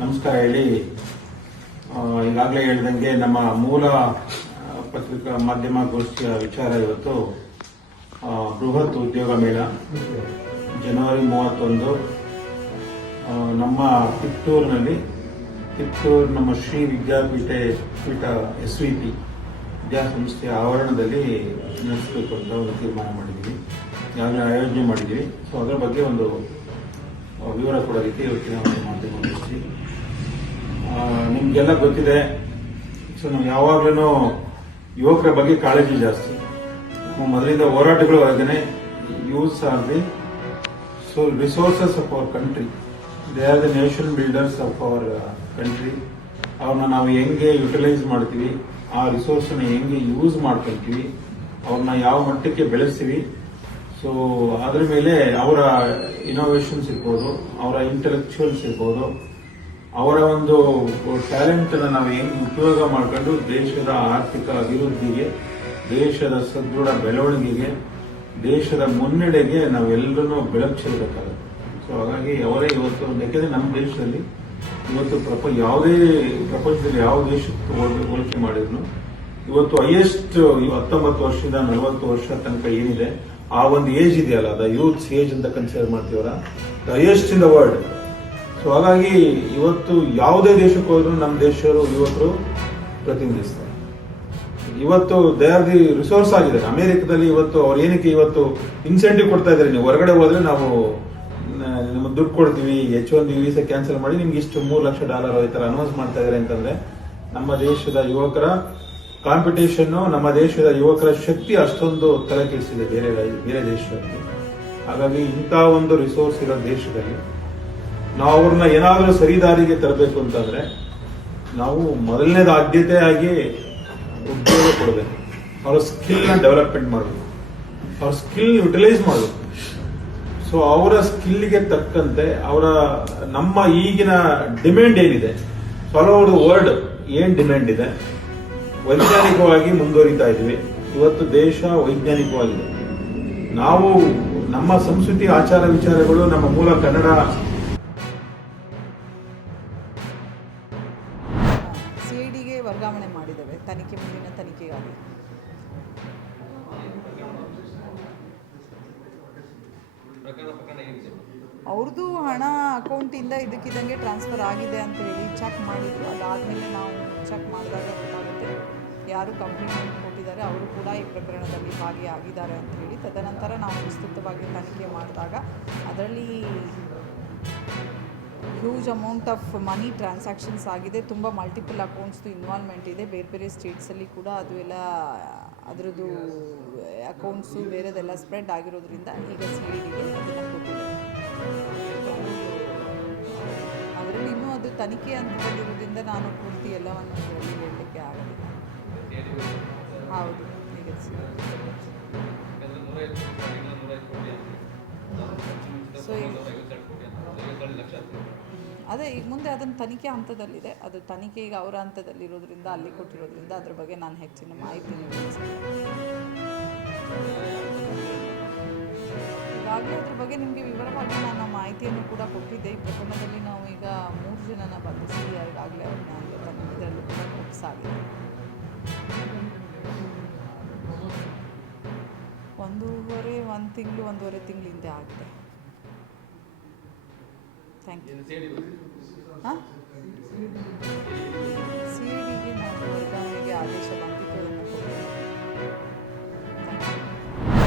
ನಮಸ್ಕಾರ ಹೇಳಿ. ಈಗಾಗಲೇ ಹೇಳಿದಂಗೆ ನಮ್ಮ ಮೂಲ ಪತ್ರಿಕಾ ಮಾಧ್ಯಮ ಗೋಷ್ಠಿಯ ವಿಚಾರ ಇವತ್ತು ಬೃಹತ್ ಉದ್ಯೋಗ ಮೇಳ ಜನವರಿ 31 ನಮ್ಮ ಕಿತ್ತೂರಿನಲ್ಲಿ ನಮ್ಮ ಶ್ರೀ ವಿದ್ಯಾಪೀಠ SVP ವಿದ್ಯಾಸಂಸ್ಥೆಯ ಆವರಣದಲ್ಲಿ ನಡೆಸಬೇಕು ಅಂತ ಒಂದು ತೀರ್ಮಾನ ಮಾಡಿದ್ದೀವಿ. ಈಗಾಗಲೇ ಆಯೋಜನೆ ಮಾಡಿದ್ದೀವಿ. ಸೊ ಅದರ ಬಗ್ಗೆ ಒಂದು ವಿವರ ಕೊಡೋದಕ್ಕೆ ಇವತ್ತಿನ ಮಾಧ್ಯಮ ಗೋಷ್ಠಿ. ನಿಮ್ಗೆಲ್ಲ ಗೊತ್ತಿದೆ. ಸೊ ನಾವು ಯಾವಾಗಲೂ ಯುವಕರ ಬಗ್ಗೆ ಕಾಳಜಿ ಜಾಸ್ತಿ. ಮೊದಲಿಂದ ಹೋರಾಟಗಳು ಹಾಗೆಯೇ use R the resources of our country. They are the nation builders of our country. ಅವ್ರನ್ನ ನಾವು ಹೆಂಗೆ ಯುಟಿಲೈಸ್ ಮಾಡ್ತೀವಿ, ಆ ರಿಸೋರ್ಸ್ನ ಹೆಂಗೆ ಯೂಸ್ ಮಾಡ್ಕೊಳ್ತೀವಿ, ಅವ್ರನ್ನ ಯಾವ ಮಟ್ಟಕ್ಕೆ ಬೆಳೆಸ್ತೀವಿ. ಸೊ ಅದ್ರ ಮೇಲೆ ಅವರ ಇನೋವೇಷನ್ಸ್ ಇರ್ಬೋದು, ಅವರ ಇಂಟೆಲೆಕ್ಚುಯಲ್ಸ್ ಇರ್ಬೋದು, ಅವರ ಒಂದು ಟ್ಯಾಲೆಂಟ್ ಅನ್ನು ನಾವು ಹೆಂಗೆ ಉಪಯೋಗ ಮಾಡ್ಕೊಂಡು ದೇಶದ ಆರ್ಥಿಕ ಅಭಿವೃದ್ಧಿಗೆ, ದೇಶದ ಸದೃಢ ಬೆಳವಣಿಗೆಗೆ, ದೇಶದ ಮುನ್ನಡೆಗೆ ನಾವೆಲ್ಲರೂ ಬೆಳಕು ಚೆಲ್ಲಬೇಕಾಗುತ್ತೆ. ಸೊ ಹಾಗಾಗಿ ಅವರೇ ಇವತ್ತು, ಯಾಕೆಂದ್ರೆ ನಮ್ಮ ದೇಶದಲ್ಲಿ ಇವತ್ತು ಯಾವುದೇ ಪ್ರಪಂಚದಲ್ಲಿ ಯಾವ ದೇಶಕ್ಕೆ ಹೋಲಿಕೆ ಮಾಡಿದ್ರು ಇವತ್ತು ಹೈಯೆಸ್ಟ್ 19 ವರ್ಷದಿಂದ 40 ವರ್ಷ ತನಕ ಏನಿದೆ ಆ ಒಂದು ಏಜ್ ಇದೆಯಲ್ಲ, ದ ಯೂತ್ ಏಜ್ ಅಂತ ಕನ್ಸಿಡರ್ ಮಾಡ್ತೀವಲ್ಲ, the highest in the world. So ಹಾಗಾಗಿ ಇವತ್ತು ಯಾವುದೇ ದೇಶಕ್ಕೆ ಹೋದ್ರೂ ನಮ್ಮ ದೇಶರು ಯುವಕರು ಪ್ರತಿನಿಧಿಸ್ತಾರೆ. ಇವತ್ತು ದೇ ಆರ್ ದಿ ರಿಸೋರ್ಸ್ ಆಗಿದೆ. ಅಮೆರಿಕದಲ್ಲಿ ಇವತ್ತು ಅವ್ರು ಏನಕ್ಕೆ ಇವತ್ತು ಇನ್ಸೆಂಟಿವ್ ಕೊಡ್ತಾ ಇದ್ದಾರೆ, ನೀವು ಹೊರಗಡೆ ಹೋದ್ರೆ ನಾವು ನಮ್ಮ ದುಡ್ಡು ಕೊಡ್ತೀವಿ, H1B ವೀಸಾ ಕ್ಯಾನ್ಸಲ್ ಮಾಡಿ ನಿಮ್ಗೆ ಇಷ್ಟು $3 ಲಕ್ಷ ಈ ತರ ಅನೌನ್ಸ್ ಮಾಡ್ತಾ ಇದ್ದಾರೆ ಅಂತಂದ್ರೆ ನಮ್ಮ ದೇಶದ ಯುವಕರ ಕಾಂಪಿಟೇಷನ್, ನಮ್ಮ ದೇಶದ ಯುವಕರ ಶಕ್ತಿ ಅಷ್ಟೊಂದು ತಲೆ ಕೆಡಿಸಿದೆ ಬೇರೆ ದೇಶದಲ್ಲಿ. ಹಾಗಾಗಿ ಇಂಥ ಒಂದು ರಿಸೋರ್ಸ್ ಇರೋ ದೇಶದಲ್ಲಿ ನಾವು ಅವ್ರನ್ನ ಏನಾದರೂ ಸರಿದಾರಿಗೆ ತರಬೇಕು ಅಂತಂದ್ರೆ ನಾವು ಮೊದಲನೇದ ಆದ್ಯತೆಯಾಗಿ ಉದ್ಯೋಗ ಕೊಡಬೇಕು. ಅವರ ಸ್ಕಿಲ್ ನ ಡೆವಲಪ್ಮೆಂಟ್ ಮಾಡಬೇಕು, ಅವ್ರ ಸ್ಕಿಲ್ ಯುಟಿಲೈಸ್ ಮಾಡಬೇಕು. ಸೊ ಅವರ ಸ್ಕಿಲ್ಗೆ ತಕ್ಕಂತೆ ನಮ್ಮ ಈಗಿನ ಡಿಮ್ಯಾಂಡ್ ಏನಿದೆ, ಆಲ್ ಓವರ್ ದ ವರ್ಲ್ಡ್ ಏನ್ ಡಿಮ್ಯಾಂಡ್ ಇದೆ, ವೈಜ್ಞಾನಿಕವಾಗಿ ಮುಂದುವರಿತಾ ಇದ್ವಿ. ಇವತ್ತು ದೇಶ ವೈಜ್ಞಾನಿಕವಾಗಿದೆ. ನಾವು ನಮ್ಮ ಸಂಸ್ಕೃತಿ, ಆಚಾರ ವಿಚಾರಗಳು, ನಮ್ಮ ಮೂಲ ಕನ್ನಡ CIDಗೆ ವರ್ಗಾವಣೆ ಮಾಡಿದ್ದೇವೆ ಮುಂದಿನ ತನಿಖೆಗಾಗಿ. ಅವ್ರದ್ದು ಹಣ ಅಕೌಂಟಿಂದ ಇದಕ್ಕಿದ್ದಂಗೆ ಟ್ರಾನ್ಸ್ಫರ್ ಆಗಿದೆ ಅಂತ ಹೇಳಿ ಚೆಕ್ ಮಾಡಿದ್ರು. ಅದಾದಮೇಲೆ ನಾವು ಚೆಕ್ ಮಾಡಿದಾಗ ಗೊತ್ತಾಗುತ್ತೆ ಯಾರು ಕಂಪ್ಲೇಂಟ್ ಕೊಟ್ಟಿದ್ದಾರೆ ಅವರು ಕೂಡ ಈ ಪ್ರಕರಣದಲ್ಲಿ ಭಾಗಿಯಾಗಿದ್ದಾರೆ ಅಂತ ಹೇಳಿ. ತದನಂತರ ನಾವು ವಿಸ್ತೃತವಾಗಿ ತನಿಖೆ ಮಾಡಿದಾಗ ಅದರಲ್ಲಿ huge amount of money transactions ಆಗಿದೆ. ತುಂಬ ಮಲ್ಟಿಪಲ್ ಅಕೌಂಟ್ಸ್ದು ಇನ್ವಾಲ್ವ್ಮೆಂಟ್ ಇದೆ. ಬೇರೆ ಸ್ಟೇಟ್ಸಲ್ಲಿ ಕೂಡ ಅದು ಎಲ್ಲ ಅದರದ್ದು ಅಕೌಂಟ್ಸು ಬೇರೆದೆಲ್ಲ ಸ್ಪ್ರೆಡ್ ಆಗಿರೋದ್ರಿಂದ ಈಗ CIDಗೆ ಅದನ್ನು ಕೊಟ್ಟಿದೆ. ಅದರಲ್ಲಿ ಇನ್ನೂ ಅದು ತನಿಖೆ ಹಂತದಲ್ಲಿರೋದ್ರಿಂದ ನಾನು ಪೂರ್ತಿ ಎಲ್ಲವನ್ನು ಹೇಳಲಿಕ್ಕೆ ಆಗೋದಿಲ್ಲ. ಹೌದು, ಈಗ ಸೊ ಅದೇ ಈಗ ಮುಂದೆ ಅದನ್ನು ತನಿಖೆ ಹಂತದಲ್ಲಿದೆ. ಅದು ತನಿಖೆ ಈಗ ಅವರ ಹಂತದಲ್ಲಿರೋದ್ರಿಂದ, ಅಲ್ಲಿ ಕೊಟ್ಟಿರೋದ್ರಿಂದ ಅದ್ರ ಬಗ್ಗೆ ನಾನು ಹೆಚ್ಚಿನ ಮಾಹಿತಿ ಈಗಾಗಲೇ ಅದ್ರ ಬಗ್ಗೆ ನಿಮಗೆ ವಿವರವಾಗಿ ನಾನು ಮಾಹಿತಿಯನ್ನು ಕೂಡ ಕೊಟ್ಟಿದ್ದೆ. ಈ ಪ್ರಕರಣದಲ್ಲಿ ನಾವು ಈಗ 3 ಜನನ ಬಂಧಿಸಿ ಈಗಾಗಲೇ ಅವ್ರನ್ನ ಇದರಲ್ಲೂ ಕೂಡ ಒಪ್ಪಿಸಾಗಿದೆ. 1 ತಿಂಗಳು 1.5 ತಿಂಗಳ ಹಿಂದೆ ಆಗಿದೆ. Thank you. ಹಾಂ